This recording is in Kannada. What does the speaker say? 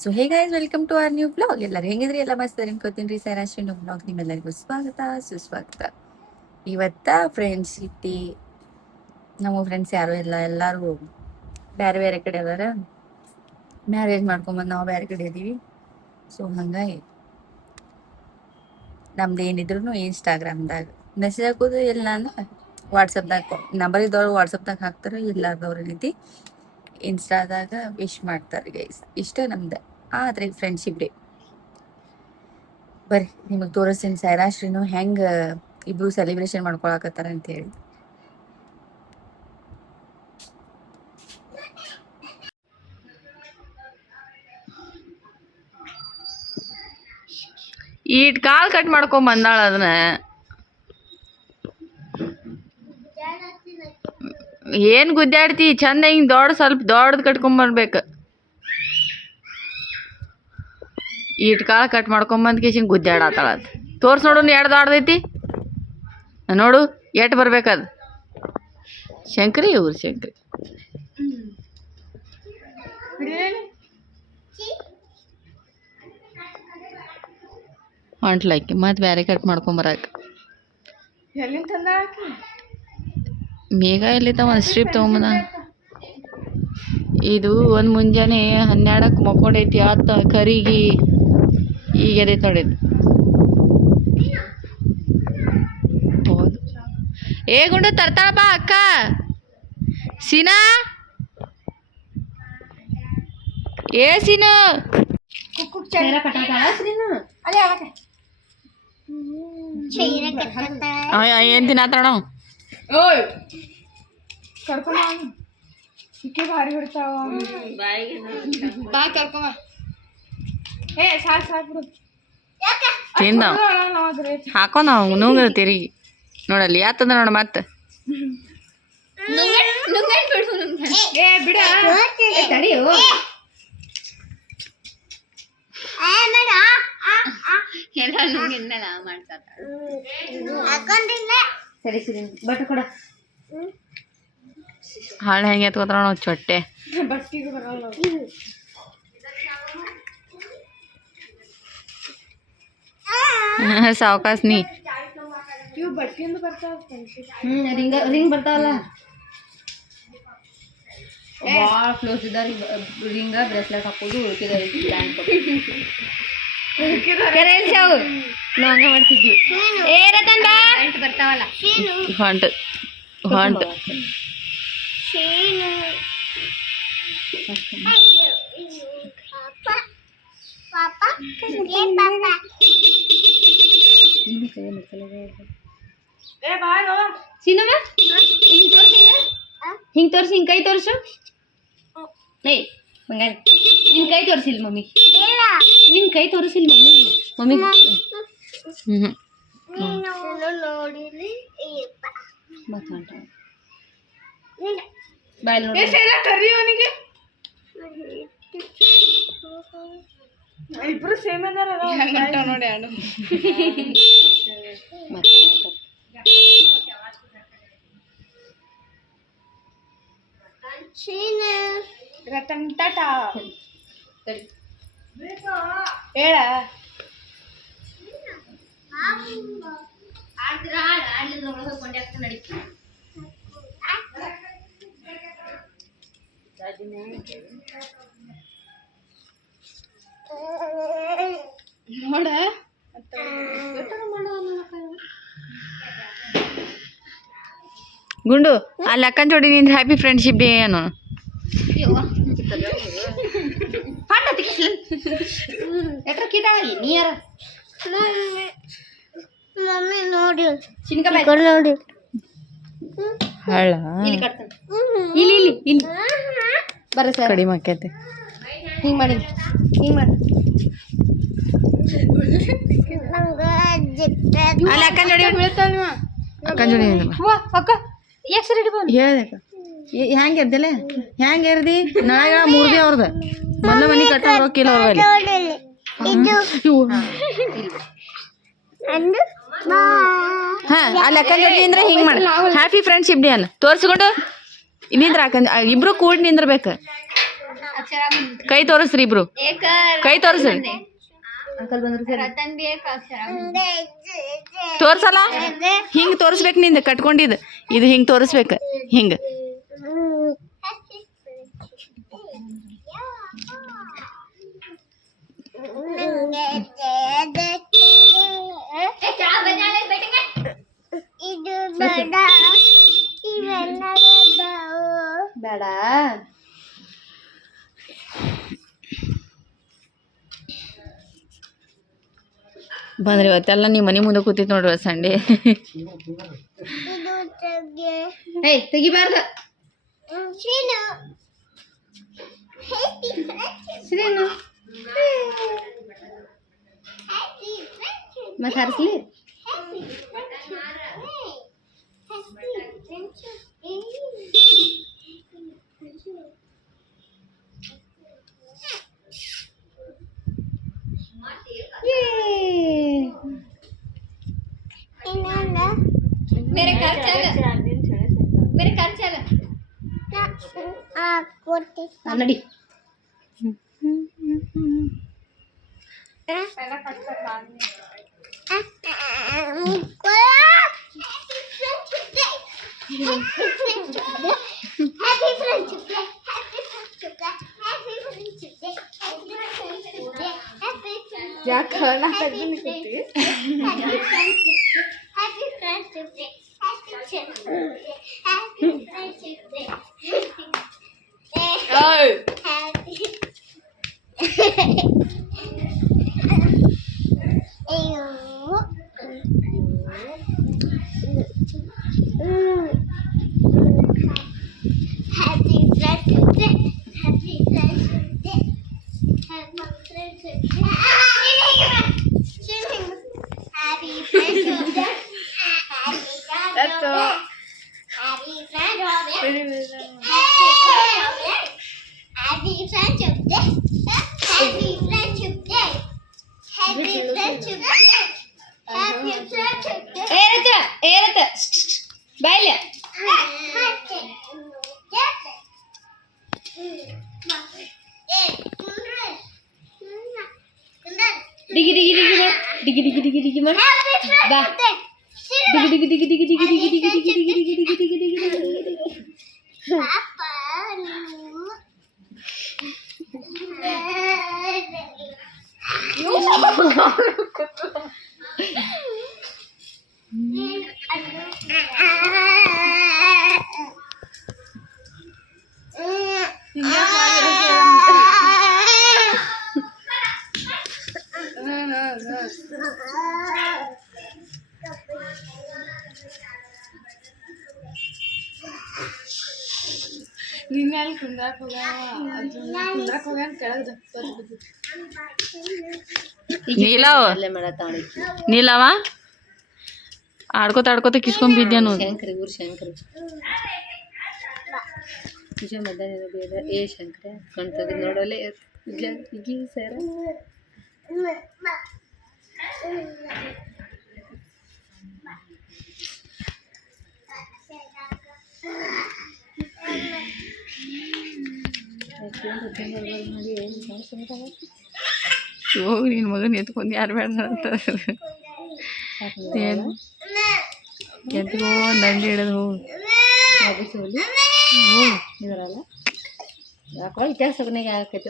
So hey guys, welcome to our new blog. ಎಲ್ಲರೂ ಹೆಂಗಿದ್ರಿ? ಎಲ್ಲ ಮಸ್ತ್ ಅನ್ಕೋತೀನಿ ರೀ. ಸೈರಾಶ್ರೀ ಬ್ಲಾಗ್ ನಿಮ್ಮೆಲ್ಲರಿಗೂ ಸ್ವಾಗತ ಸುಸ್ವಾಗತ. ಇವತ್ತ ಫ್ರೆಂಡ್ಶಿಪ್ ಡೇ. ನಮ್ಮ ಫ್ರೆಂಡ್ಸ್ ಯಾರು ಇಲ್ಲ, ಎಲ್ಲರೂ ಬೇರೆ ಬೇರೆ ಕಡೆ ಅದಾರ. ಮ್ಯಾರೇಜ್ ಮಾಡ್ಕೊಂಬಂದು ನಾವು ಬೇರೆ ಕಡೆ ಇದೀವಿ. ಸೊ ಹಂಗಾಗಿ ನಮ್ದು ಏನಿದ್ರು ಇನ್ಸ್ಟಾಗ್ರಾಮ್ದಾಗ ಮೆಸೇಜ್ ಹಾಕೋದು, ಇಲ್ಲ ಅಂದ್ರೆ ವಾಟ್ಸಪ್ದಾಗ ನಂಬರ್ ಇದ್ದವ್ರು ವಾಟ್ಸಪ್ದಾಗ ಹಾಕ್ತಾರೆ, ಇಲ್ಲಾರ್ದವ್ರ ರೀತಿ ಇನ್ಸ್ಟಾದಾಗ ವಿಶ್ ಮಾಡ್ತಾರೆ ಗೈಸ್. ಇಷ್ಟ ನಮ್ದು ಆದ್ರೆ ಫ್ರೆಂಡ್ಶಿಪ್ ಡೇ. ಬರ್ರಿ ನಿಮಗೆ ತೋರಿಸ್ತೀನಿ ಸೈರಾಶ್ರೀನು ಹೆಂಗ ಇಬ್ರು ಸೆಲೆಬ್ರೇಷನ್ ಮಾಡ್ಕೊಳಕತ್ತಾರ ಅಂತ ಹೇಳಿ. ಈಟ್ ಕಾಲ್ ಕಟ್ ಮಾಡ್ಕೊಂಡ್ ಬಂದಾಳ. ಅದನ್ನ ಏನ್ ಗುದ್ದಾಡ್ತಿ? ಚಂದ ಹಿಂಗ್ ಸ್ವಲ್ಪ ದೊಡ್ಡದ್ ಕಟ್ಕೊಂಡ್ ಬರ್ಬೇಕು. ಈಟ್ ಕಾಲ್ ಕಟ್ ಮಾಡ್ಕೊಂಬಂದ್ ಕೇಸಿಂಗ್ ಗುದ್ದಾಡತ್ತಾಳ. ಅದ್ ತೋರ್ಸ್ ನೋಡು, ಎರಡು ದೊಡ್ಡದೈತಿ ನೋಡು, ಎಟ್ ಬರ್ಬೇಕದು. ಶಂಕರಿ ಇವ್ರು ಶಂಕರಿ ಹೊಂಟ್ಲಾಕಿ ಮತ್ತೆ ಬೇರೆ ಕಟ್ ಮಾಡ್ಕೊಂಬರಕ. ಮೇಘ ಎಲ್ಲಿತ್ತಾವ? ಒಂದು ಸ್ಟ್ರಿಪ್ ತೊಗೊಂಬಂದ. ಇದು ಒಂದು ಮುಂಜಾನೆ 12ಕ್ಕೆ ಮಕ್ಕೊಂಡೈತಿ. ಆತ ಕರಿಗಿ ಈಗ ಎದೈತೆ ನೋಡಿದ್ದು. ಹೌದು. ಏ ಗುಂಡು ತರ್ತಾಳ ಬಾ ಅಕ್ಕ. ಸೀನಾ ಏ ಸೀನು ಏನ್ ತಿನ್ನತ್ತಾಳ? ತಿಂದ ಹಾಕೋ ನಾವು ನುಂಗ ತಿರುಗಿ ನೋಡಲ್ಲಿ ಯಾತಂದ್ರ ನೋಡ ಮತ್ತೆ ಹಾಳೆ ಹೆಂಗೆ ಎತ್ಕೋತಾರ ನಾವು ಚೊಟ್ಟೆ. ಸಾವಕಾಶ ನೀ ರಿಂಗ್ ಬರ್ತಾವಲ್ಲ, ಭಾಳ ಕ್ಲೋಸ್ ಇದ್ದಾರೆ. ರಿಂಗ ಬ್ರೇಸ್ಲೆಟ್ ಹಾಕೋದು ಉಳ್ಕಿದಾರೆ. ನಾವು ಹಂಗ ಮಾಡ್ತಿದ್ವಿ. ಏ ರತನ್ ಬಾ ಬರ್ತಾವಲ್ಲ ಹೊಂಟ ಹೊಂಟ ಹಿಂಗ್ ತೋರ್ಸಿ, ಹಿಂಗ್ ಕೈ ತೋರ್ಸು. ಏ ಬಂಗಾರ, ನಿನ್ ಕೈ ತೋರಿಸಿಲ್ಲ ಮಮ್ಮಿ. ನಿನ್ ಕೈ ತೋರಿಸಿಲ್ಲ ಮಮ್ಮಿ. ಬಾಯ್ ನೋಡಿ ಇಬ್ರು ಸೇಮ್ ನೋಡಿ. ರತನ್ ಟಾಟಾ ಹೇಳ. ನೋಡ ಗುಂಡು ಅಲ್ಲಿ ಅಕ್ಕನ ಜೋಡಿ ನಿಂದ ಹ್ಯಾಪಿ ಫ್ರೆಂಡ್ಶಿಪ್ ಡೇ ಏನು. ಹಳ್ಳ ಕಡಿಮೆ ಆಕೈತಿ. ಹಿಂಗ್ ಮಾಡಿ, ಹಿಂಗ್ ಮಾಡಿ. ಅಲ್ಲಿ ಅಕ್ಕನ ಜೋಡಿ ಅಕ್ಕನ ಜೋಡಿ ಅಕ್ಕ ಯಾಕೆ ಸರಿ ಹೇಳ್ದಕ್ಕ ಹ್ಯಾಂಗ ಎದ್ದಲ್ಲ ಹ್ಯಾಂಗ ಎರ್ದಿ ನಾಳೆ ಮೂರ್ದಿ ಅವ್ರದ ಮೊನ್ನೆ ಮನಿ ಕಟ್ಟ ರೊಕ್ಕಿಲ್ಲ ಅವ್ರಲ್ಲಿ. ಹಾ ಅಲ್ಲಿ ಅಕ್ಕನ ಜೋಡಿ ನಿಂದ್ರೆ ಹಿಂಗ್ ಮಾಡ ಹ್ಯಾಪಿ ಫ್ರೆಂಡ್ಶಿಪ್ ಡೇ ಅಲ್ಲ ತೋರ್ಸ್ಕೊಂಡು ನಿಂದ್ರ ಅಕ್ಕನ್ ಇಬ್ರು ಕೂಡಿ ನಿಂದ್ರಬೇಕು. ಕೈ ತೋರಿಸ್ರಿ ಇಬ್ರು, ಕೈ ತೋರಿಸ್ರಿ. ಅಂಕಲ್ ಬಂದ್ರು ತೋರ್ಸಲ್ಲ, ಹಿಂಗ್ ತೋರಿಸ್ಬೇಕು. ನಿಂದ ಕಟ್ಕೊಂಡಿದ್ ಇದು ಹಿಂಗ್ ತೋರಿಸ್ಬೇಕು, ಹಿಂಗ. ಬೇಡ ಬಂದ್ರಿ ಇವತ್ತೆಲ್ಲ ನಿಮ್ಮ ಮನೆ ಮುಂದೆ ಕೂತಿತ್ತು ನೋಡ್ರಿ ಸಂಡೆ. ಏಯ್ ತೆಗಿಬಾರ್ದು. ಮತ್ತೆ ಹರಿಸ್ಲಿ. मेरे घर चल नडी क्या खाना ಬಾಯ್ಲೆ ಡಿಗಿ ಡಿಗಿ ಡಿಗಿ ಡಿಗಿ ಡಿಗಿ ಡಿಗಿ ಡಿಗಿ ಮಾಡ ಬಾ ಡಿಗಿ ಡಿಗಿ ಡಿಗಿ ಡಿಗಿ ಡಿಗಿ ಡಿಗಿ ಡಿಗಿ ಡಿಗಿ ಡಿಗಿ ಡಿಗಿ ಡಿಗಿ ಡಿಗಿ ನೀಲವ ನೀಲವ ಆಡ್ಕೋತ ಆಡ್ಕೋತ ಕಿಸ್ಕೊಂಡ್ ಬಿದ್ದೇನು. ಶಂಕರಿ ಊರು ಶಂಕರಿ ಪೂಜೆ ಮಧ್ಯಾಹ್ನ ಬೇಡ ಏ ಶಂಕರ ಕಣ್ ತೆಗೆದು ನೋಡೋಲೆ ಈಗ ಸರ ಹೋಗಿ ನಿನ್ನ ಮಗನ ಎತ್ಕೊಂಡು ಯಾರು ಬೇಡ ಅಂತ ಏನು ಎತ್ಕೋ ದಂಡಿ ಹಿಡಿದು ಹೋಗಿ ಇದರಲ್ಲ ಯಾಕೋ ಇತಿಹಾಸನಾಗ ಹಾಕೈತಿ